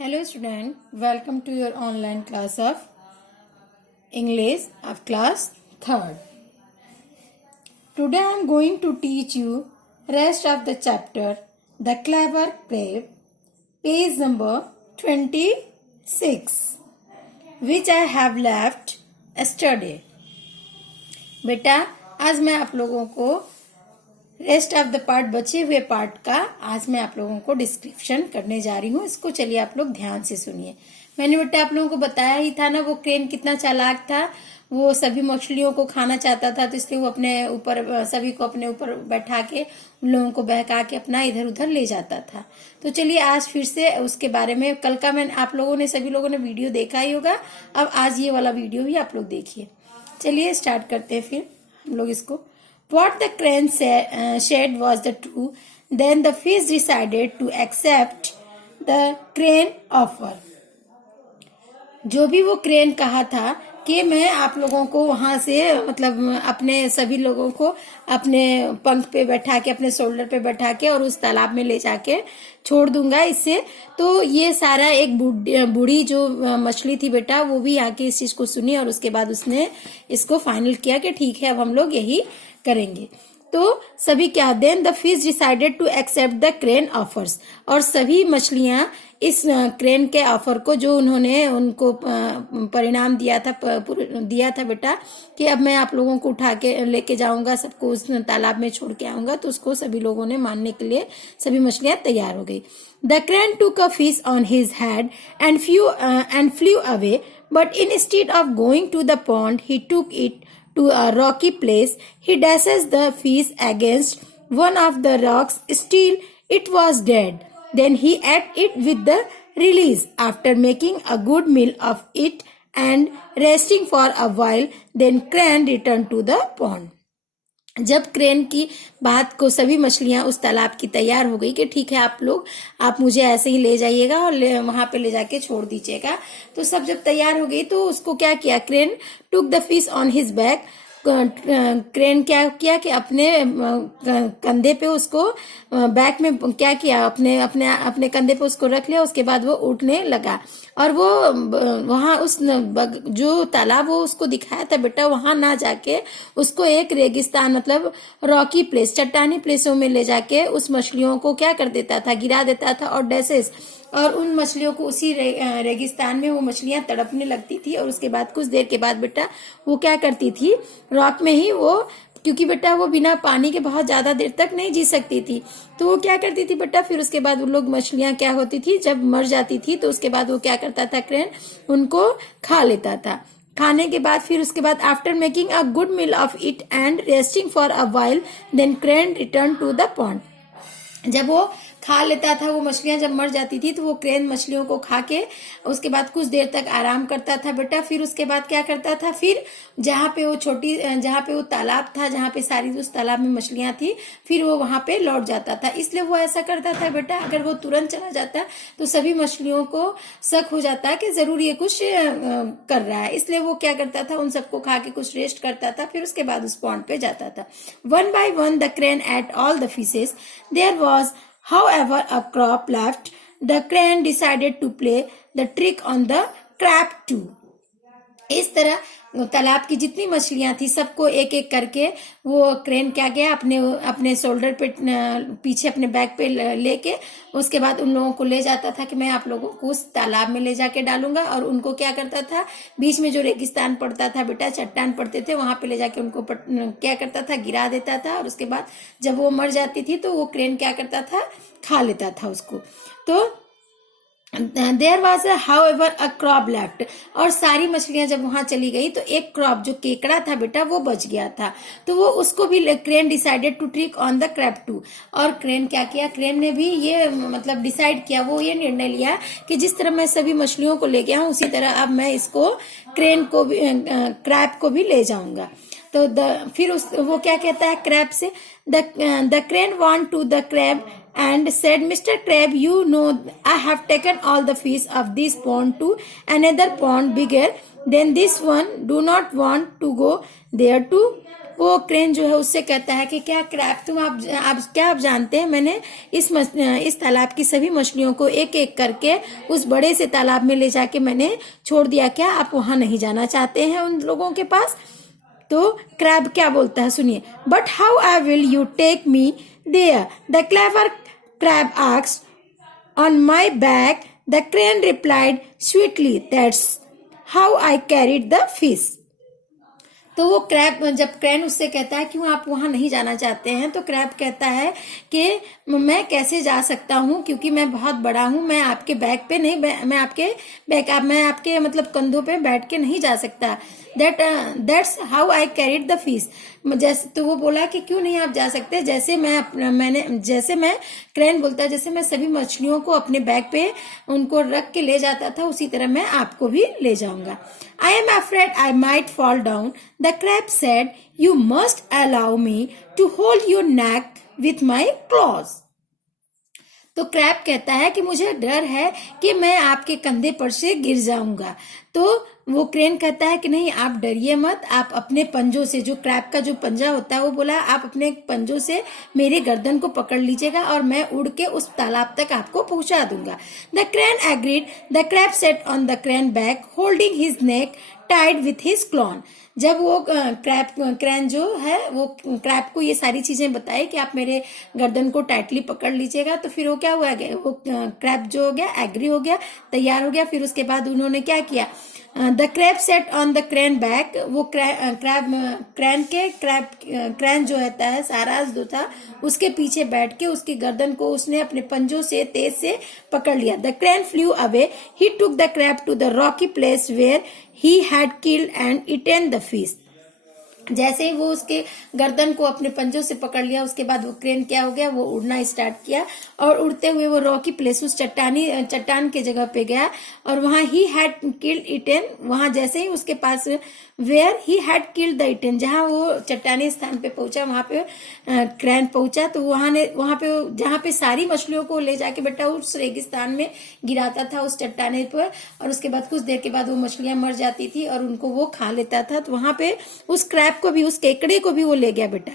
Hello student, welcome to your online class of English of class 3rd. Today I am going to teach you rest of the chapter The Clever Crab, page number 26, which I have left yesterday. बेटा आज मैं आप लोगों को rest of the part बचे हुए part का आज मैं आप लोगों को डिस्क्रिप्शन करने जा रही हूँ। इसको चलिए आप लोग ध्यान से सुनिए। मैंने बेटा आप लोगों को बताया ही था ना, वो क्रेन कितना चालाक था। वो सभी मछलियों को खाना चाहता था, तो इसलिए वो अपने ऊपर सभी को अपने ऊपर बैठा के उन लोगों को बहका के अपना इधर उधर ले जाता था। तो चलिए आज फिर से उसके बारे में, कल का मैं आप लोगों ने सभी लोगों ने वीडियो देखा ही होगा, अब आज ये वाला वीडियो भी आप लोग देखिए। चलिए स्टार्ट करते हैं फिर हम लोग इसको। What the crane said was the true. Then the fish decided to accept the crane offer. जो भी वो क्रेन कहा था कि मैं आप लोगों को वहां से मतलब अपने सभी लोगों को अपने पंख पे बैठा के, अपने शोल्डर पे बैठा के और उस तालाब में ले जाके छोड़ दूंगा इससे। तो ये सारा एक बूढ़ी जो मछली थी बेटा, वो भी आके इस चीज को सुनी और उसके बाद उसने इसको फाइनल किया कि ठीक है अब हम लोग यही करेंगे। तो सभी क्या, then the fish decided to accept the crane offers, और सभी मछलियां इस क्रेन के ऑफर को, जो उन्होंने उनको परिणाम दिया था बेटा कि अब मैं आप लोगों को उठा के लेके जाऊंगा, सबको उस तालाब में छोड़ के आऊंगा, तो उसको सभी लोगों ने मानने के लिए सभी मछलियां तैयार हो गई। The crane took a fish on his head and flew away, but instead of going to the pond he took it to a rocky place. He dashes the fish against one of the rocks. Still, it was dead. Then he ate it with the release. After making a good meal of it and resting for a while, then Crane returned to the pond. जब crane की बात को सभी मछलियां उस तालाब की तैयार हो गई कि ठीक है आप मुझे ऐसे ही ले जाइएगा और वहां पे ले जाके छोड़ दीजिएगा, तो सब जब तैयार हो गई तो उसको क्या किया, crane took the fish on his back. Crane क्या किया कि अपने कंधे पे उसको बैक में क्या किया, अपने कंधे पे उसको रख लिया। उसके बाद वो उठने लगा और वो वहां उस जो तालाब वो उसको दिखाया था बेटा, वहां ना जाके उसको एक रेगिस्तान मतलब रॉकी प्लेस, चट्टानी प्लेसों में ले जाके उस मछलियों को क्या कर देता था, गिरा देता था और डैसेस, और उन मछलियों को उसी रेगिस्तान में वो मछलियां तड़पने लगती थी। और उसके बाद कुछ देर के बाद बेटा वो क्या करती थी, रॉक में ही वो, क्योंकि बेटा वो बिना पानी के बहुत ज्यादा देर तक नहीं जी सकती थी, तो वो क्या करती थी बेटा, फिर उसके बाद उन लोग मछलियां क्या होती थी, जब मर जाती थी तो उसके बाद वो क्या करता था, क्रेन उनको खा लेता था। खाने के बाद फिर उसके बाद after making a good meal of it and resting for a while, then crane return to the pond. जब वो खा लेता था, वो मछलियां जब मर जाती थी तो वो क्रेन मछलियों को खा के उसके बाद कुछ देर तक आराम करता था बेटा। फिर उसके बाद क्या करता था, फिर जहाँ पे वो तालाब था, जहाँ पे सारी उस तालाब में मछलियां थी, फिर वो वहां पे लौट जाता था। इसलिए वो ऐसा करता था बेटा, अगर वो तुरंत चला जाता तो सभी मछलियों को शक हो जाता कि जरूर ये कुछ कर रहा है। इसलिए वो क्या करता था, उन सबको खा के कुछ रेस्ट करता था, फिर उसके बाद उस पॉन्ड पे जाता था। One by one the crane ate all the fishes. There was however a crop left. The crane decided to play the trick on the crab too. इस तरह तालाब की जितनी मछलियां थी सबको एक एक करके वो क्रेन क्या गया, अपने शोल्डर पे पीछे अपने बैक पे लेके उसके बाद उन लोगों को ले जाता था कि मैं आप लोगों को उस तालाब में ले जाके डालूंगा। और उनको क्या करता था, बीच में जो रेगिस्तान पड़ता था बेटा, चट्टान पड़ते थे, वहां पे ले जाके उनको क्या करता था, गिरा देता था। और उसके बाद जब वो मर जाती थी तो वो क्रेन क्या करता था, खा लेता था उसको। तो there was however a crab left, और सारी मछलियां जब वहां चली गई तो एक क्रॉब जो केकड़ा था बेटा वो बच गया था, तो वो उसको भी crane decided to trick on the crab too. और क्रेन क्या किया, क्रेन ने भी ये मतलब डिसाइड किया, वो ये निर्णय लिया कि जिस तरह मैं सभी मछलियों को ले गया हूं उसी तरह अब मैं इसको क्रेन को भी, क्रैब को भी ले जाऊंगा। तो फिर वो क्या कहता है क्रैब से, the crane want to the crab and said, Mr. Crab, you know I have taken all the fish of this pond to another pond bigger than this one. Do not want to go there too. वो crane जो है उससे कहता है कि क्या crab तुम आप जानते हैं मैंने इस तालाब की सभी मछलियों को एक एक करके उस बड़े से तालाब में ले जाके मैंने छोड़ दिया, क्या आप वहां नहीं जाना चाहते हैं उन लोगों के पास? तो क्रैब क्या बोलता है सुनिए, but how I will you take me there, the clever crab asked, on my back, the crane replied sweetly, that's how I carried the fish. तो वो क्रैब, जब क्रेन उससे कहता है क्यों आप वहां नहीं जाना चाहते हैं, तो क्रैब कहता है कि मैं कैसे जा सकता हूं क्योंकि मैं बहुत बड़ा हूं, मैं आपके बैक पे नहीं, मैं आपके मतलब कंधों पे बैठ के नहीं जा सकता। That's how I carried the fish. जैसे तो वो बोला कि क्यों नहीं आप जा सकते, जैसे मैं क्रेन बोलता है जैसे मैं सभी मछलियों को अपने बैक पे उनको रख के ले जाता था उसी तरह मैं आपको भी ले जाऊंगा। I am afraid I might fall down. The crab said, you must allow me to hold your neck with my claws. तो क्रैब कहता है कि मुझे डर है कि मैं आपके कंधे पर से गिर जाऊंगा। तो वो क्रेन कहता है कि नहीं आप डरिए मत, आप अपने पंजों से, जो क्रैब का जो पंजा होता है वो बोला आप अपने पंजों से मेरे गर्दन को पकड़ लीजिएगा और मैं उड़ के उस तालाब तक आपको पहुंचा दूंगा। The crane agreed. The crab sat on the crane back holding his neck tight with his claws. जब वो क्रेन जो है वो क्रैब को ये सारी चीजें बताई कि आप मेरे गर्दन को टाइटली पकड़ लीजिएगा, तो फिर वो क्या हुआ, वो क्रैब जो हो गया एग्री हो गया, तैयार हो गया। फिर उसके बाद उन्होंने क्या किया, the crab sat on the crane back. वो क्रेन जो होता है सारास जो था उसके पीछे बैठ के उसकी गर्दन को उसने अपने पंजों से तेज से पकड़ लिया। The crane flew away. He took the crab to the rocky place where he had killed and eaten the fish. जैसे ही वो उसके गर्दन को अपने पंजों से पकड़ लिया उसके बाद वो क्रेन क्या हो गया, वो उड़ना स्टार्ट किया और उड़ते हुए वो रॉकी प्लेस उस चट्टान के जगह पे गया और वहां ही हैड किल्ड इटेन। वहां जैसे ही उसके पास where he had killed the इटेन, जहां वो चट्टानी स्थान पे पहुंचा वहां पे क्रेन पहुंचा, तो वहां पे जहां पे सारी मछलियों को ले जाके बेटा उस रेगिस्तान में गिराता था उस चट्टाने पर, और उसके बाद कुछ देर के बाद वो मछलियां मर जाती थी और उनको वो खा लेता था। तो वहां पे उस क्रैब को भी, उस केकड़े को भी वो ले गया बेटा।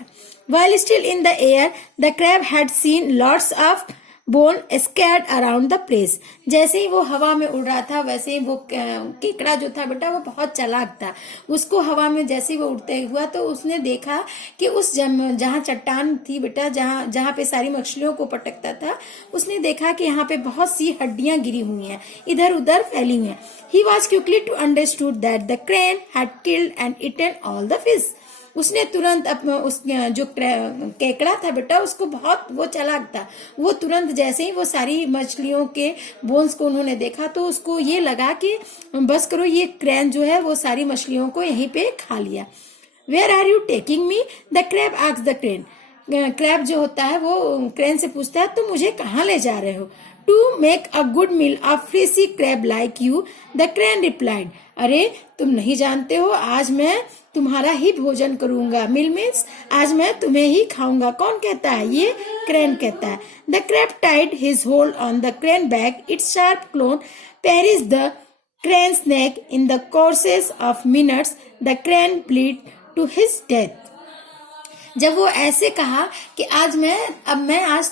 While still in the air, the crab had seen lots of bone scattered around the place. जैसे ही वो हवा में उड़ रहा था वैसे ही वो केकड़ा जो था बेटा वो बहुत चालाक था। उसको हवा में जैसे ही वो उड़ते हुआ तो उसने देखा कि उस जहाँ चट्टान थी बेटा, जहाँ पे सारी मछलियों को पटकता था, उसने देखा कि यहाँ पे बहुत सी हड्डियां गिरी हुई हैं, इधर उधर फैली हुई हैं। He was quickly to understood that the crane had killed and eaten all the fish. उसने तुरंत उस जो केकड़ा था बेटा उसको बहुत वो चालाक था, वो तुरंत जैसे ही वो सारी मछलियों के बोन्स को उन्होंने देखा तो उसको ये लगा कि बस करो, ये क्रेन जो है वो सारी मछलियों को यहीं पे खा लिया। Where are you taking me, the crab asked the crane. Crab जो होता है वो क्रेन से पूछता है तुम मुझे कहाँ ले जा रहे हो। To make a good meal of fresh crab like you, the crane replied. अरे तुम नहीं जानते हो आज मैं तुम्हारा ही भोजन करूंगा। मिल मीन्स आज मैं तुम्हें ही खाऊंगा। कौन कहता है, ये क्रेन कहता है। The crab tied his hold on the crane back, its sharp claw pierce the crane's neck in the courses of minutes, the crane bled to his death. जब वो ऐसे कहा कि आज मैं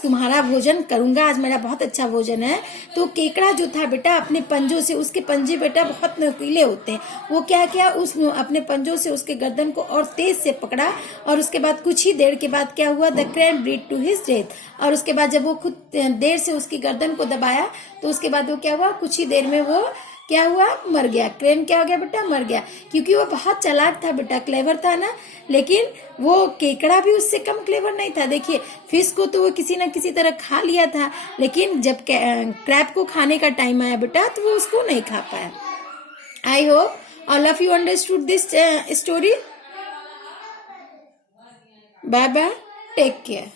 तुम्हारा भोजन करूंगा, आज मेरा बहुत अच्छा भोजन है, तो केकड़ा जो था बेटा अपने पंजों से, उसके पंजे बेटा बहुत नुकीले होते हैं, वो क्या किया उस अपने पंजों से उसके गर्दन को और तेज से पकड़ा और उसके बाद कुछ ही देर के बाद क्या हुआ, the crane bled to his death. और उसके बाद जब वो खुद देर से उसकी गर्दन को दबाया तो उसके बाद वो क्या हुआ, कुछ ही देर में वो क्या हुआ, मर गया। क्रेन क्या हो गया बेटा, मर गया, क्योंकि वो बहुत चालाक था बेटा, क्लेवर था ना। लेकिन वो केकड़ा भी उससे कम क्लेवर नहीं था। देखिए फिश को तो वो किसी न किसी तरह खा लिया था, लेकिन जब क्रैब को खाने का टाइम आया बेटा तो वो उसको नहीं खा पाया। I hope all of you understood this story. Bye bye, take care.